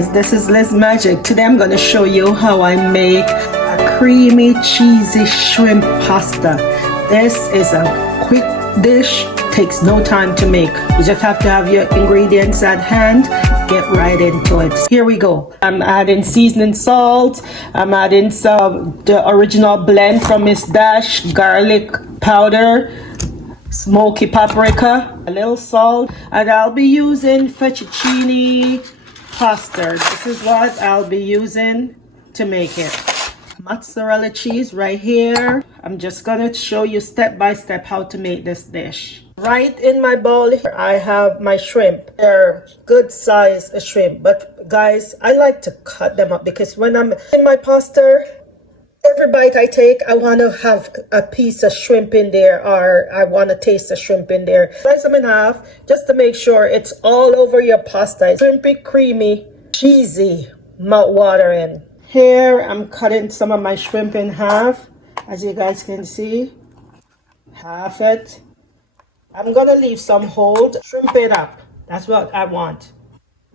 guys, this is Liz Magic. Today I'm going to show you how I make a creamy cheesy shrimp pasta. This is a quick dish, takes no time to make. You just have to have your ingredients at hand. Get right into it. Here we go. I'm adding seasoning salt. I'm adding the original blend from Miss Dash, garlic powder, smoky paprika, a little salt, and I'll be using fettuccine pasta. This is what I'll be using to make it. Mozzarella cheese right here. I'm just gonna show you step by step how to make this dish. Right in my bowl here, I have my shrimp. They're good size shrimp, but guys, I like to cut them up because when I'm in my pasta, every bite I take, I want to have a piece of shrimp in there, or I want to taste the shrimp in there. Slice them in half just to make sure it's all over your pasta. Shrimpy, creamy, cheesy, mouth-watering. Here, I'm cutting some of my shrimp in half, as you guys can see. Half it. I'm going to leave some hold. Shrimp it up. That's what I want.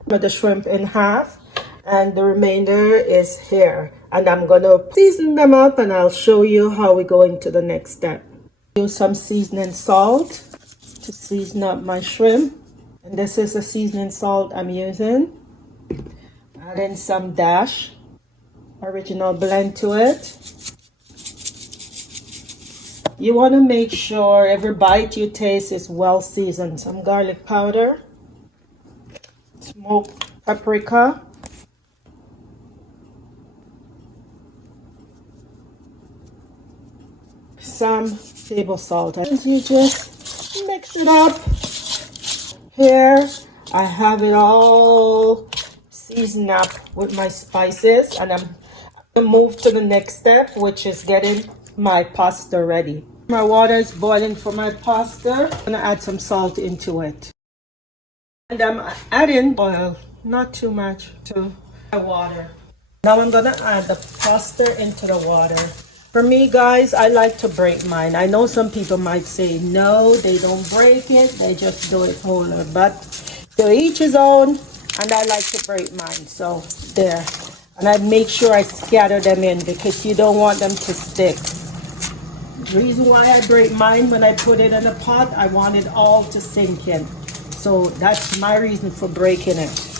Put the shrimp in half, and the remainder is here. And I'm going to season them up, and I'll show you how we go into the next step. Use some seasoning salt to season up my shrimp. And this is the seasoning salt I'm using. Add in some Dash original blend to it. You want to make sure every bite you taste is well seasoned. Some garlic powder, smoked paprika, some table salt, and you just mix it up. Here I have it all seasoned up with my spices, and I'm gonna move to the next step, which is getting my pasta ready. My water is boiling for my pasta. I'm gonna add some salt into it, and I'm adding oil, not too much, to my water. Now I'm gonna add the pasta into the water. For me, guys, I like to break mine. I know some people might say no, they don't break it, they just do it whole. But to each his own, and I like to break mine. So there, and I make sure I scatter them in because you don't want them to stick. The reason why I break mine, when I put it in a pot, I want it all to sink in. So that's my reason for breaking it.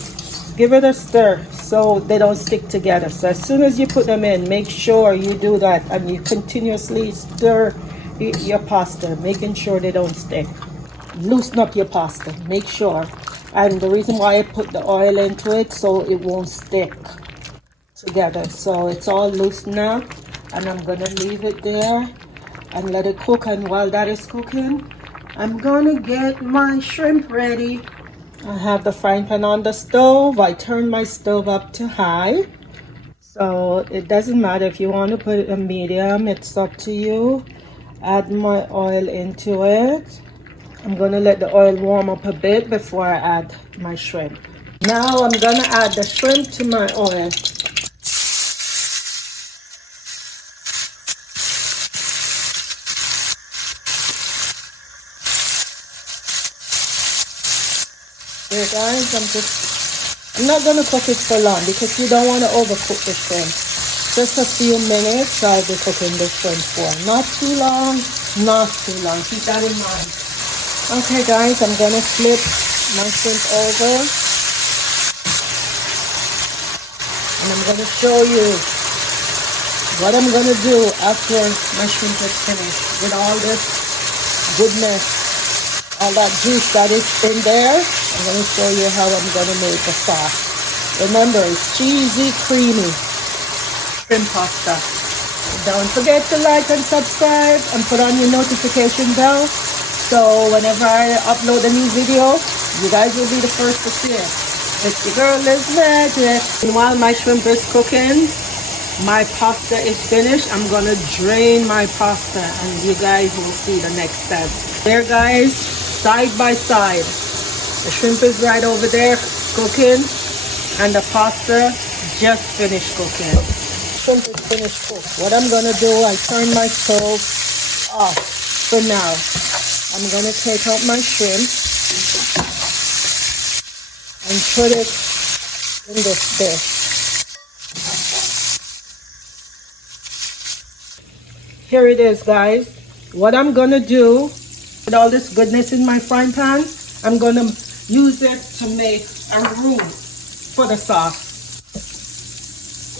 Give it a stir so they don't stick together. So as soon as you put them in, make sure you do that, and you continuously stir your pasta, making sure they don't stick. Loosen up your pasta, make sure. And the reason why I put the oil into it, so it won't stick together. So it's all loosened up, and I'm gonna leave it there and let it cook. And while that is cooking, I'm gonna get my shrimp ready. I have the frying pan on the stove. I turn my stove up to high. So it doesn't matter if you want to put it in medium, it's up to you. Add my oil into it. I'm going to let the oil warm up a bit before I add my shrimp. Now I'm going to add the shrimp to my oil. Here guys, I'm not going to cook it for long because you don't want to overcook the shrimp. Just a few minutes I'll be cooking the shrimp for. Not too long, not too long. Keep that in mind. Okay guys, I'm going to flip my shrimp over. And I'm going to show you what I'm going to do after my shrimp is finished. With all this goodness, all that juice that is in there, I'm going to show you how I'm going to make the sauce. Remember, it's cheesy, creamy shrimp pasta. Don't forget to like and subscribe and put on your notification bell, so whenever I upload a new video, you guys will be the first to see it. It's your girl Liz Magic. And while my shrimp is cooking, my pasta is finished. I'm going to drain my pasta, and you guys will see the next step. There guys, side by side. The shrimp is right over there cooking, and the pasta just finished cooking. Shrimp is finished cooked. What I'm gonna do, I turn my stove off for now. I'm gonna take out my shrimp and put it in this dish. Here it is, guys. What I'm gonna do with all this goodness in my frying pan, I'm gonna use it to make a roux for the sauce.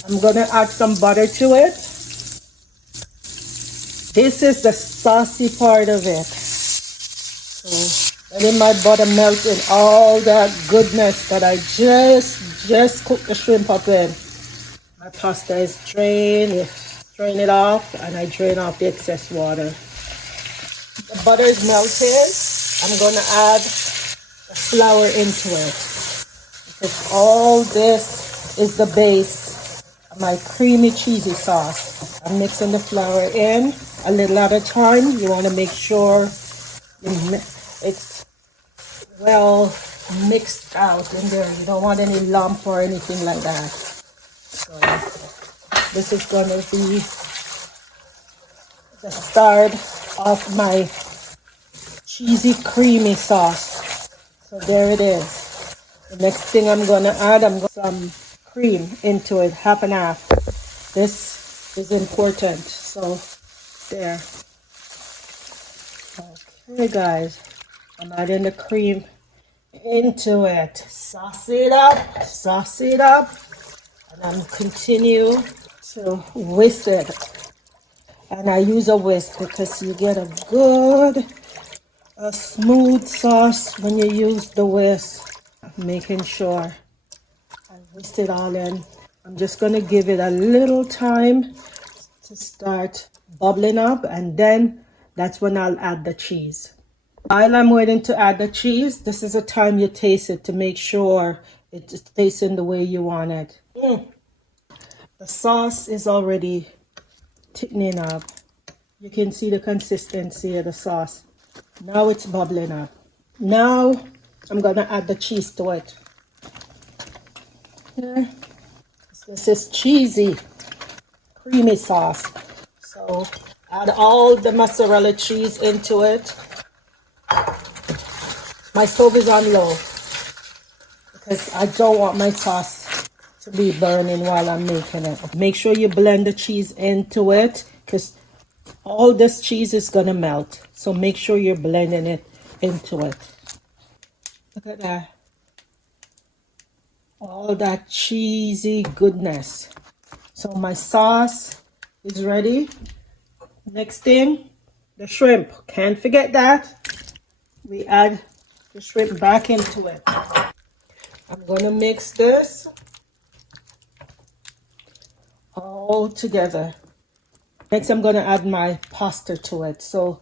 I'm gonna add some butter to it. This is the saucy part of it. So letting my butter melt in all that goodness that I just cooked the shrimp up in. My pasta is drained. Drain it off, and I drain off the excess water. The butter is melted. I'm gonna add the flour into it, because all this is the base of my creamy cheesy sauce. I'm mixing the flour in a little at a time. You want to make sure it's well mixed out in there. You don't want any lump or anything like that. So this is going to be the start of my cheesy creamy sauce. So there it is. The next thing I'm going to add, I'm going to add some cream into it, half and half. This is important. So there. Okay, guys. I'm adding the cream into it. Sauce it up. Sauce it up. And I'm continue to whisk it, and I use a whisk because you get a good smooth sauce when you use the whisk. Making sure I whisk it all in. I'm just going to give it a little time to start bubbling up, and then that's when I'll add the cheese. While I'm waiting to add the cheese, this is a time you taste it to make sure it's tasting the way you want it. The sauce is already thickening up. You can see the consistency of the sauce. Now it's bubbling up. Now I'm going to add the cheese to it. Here. This is cheesy, creamy sauce. So add all the mozzarella cheese into it. My stove is on low because I don't want my sauce to be burning while I'm making it. Make sure you blend the cheese into it, because all this cheese is gonna melt. So make sure you're blending it into it. Look at that. All that cheesy goodness. So my sauce is ready. Next thing, the shrimp. Can't forget that. We add the shrimp back into it. I'm gonna mix this all together. Next, I'm gonna add my pasta to it. So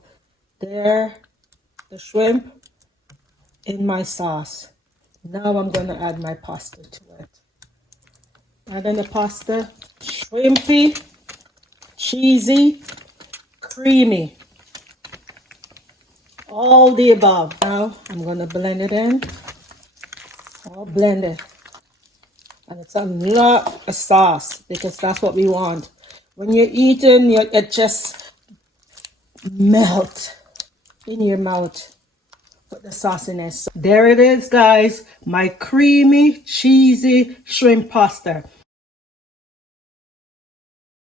there, the shrimp in my sauce. Now I'm gonna add my pasta to it. Adding the pasta, shrimpy, cheesy, creamy. All the above. Now I'm gonna blend it in. All blended. And it's a lot of sauce, because that's what we want. When you're eating, it just melt in your mouth with the sauciness. There it is, guys. My creamy, cheesy shrimp pasta.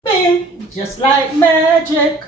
Bing! Just like magic.